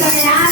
Hallelujah.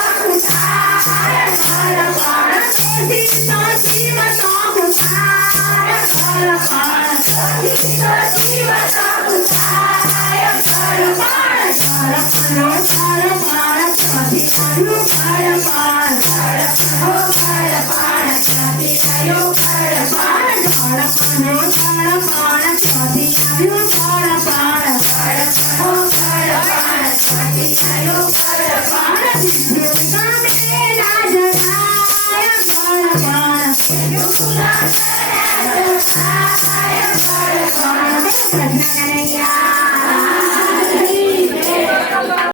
Oh, fire, fire. Butterfly, butterfly,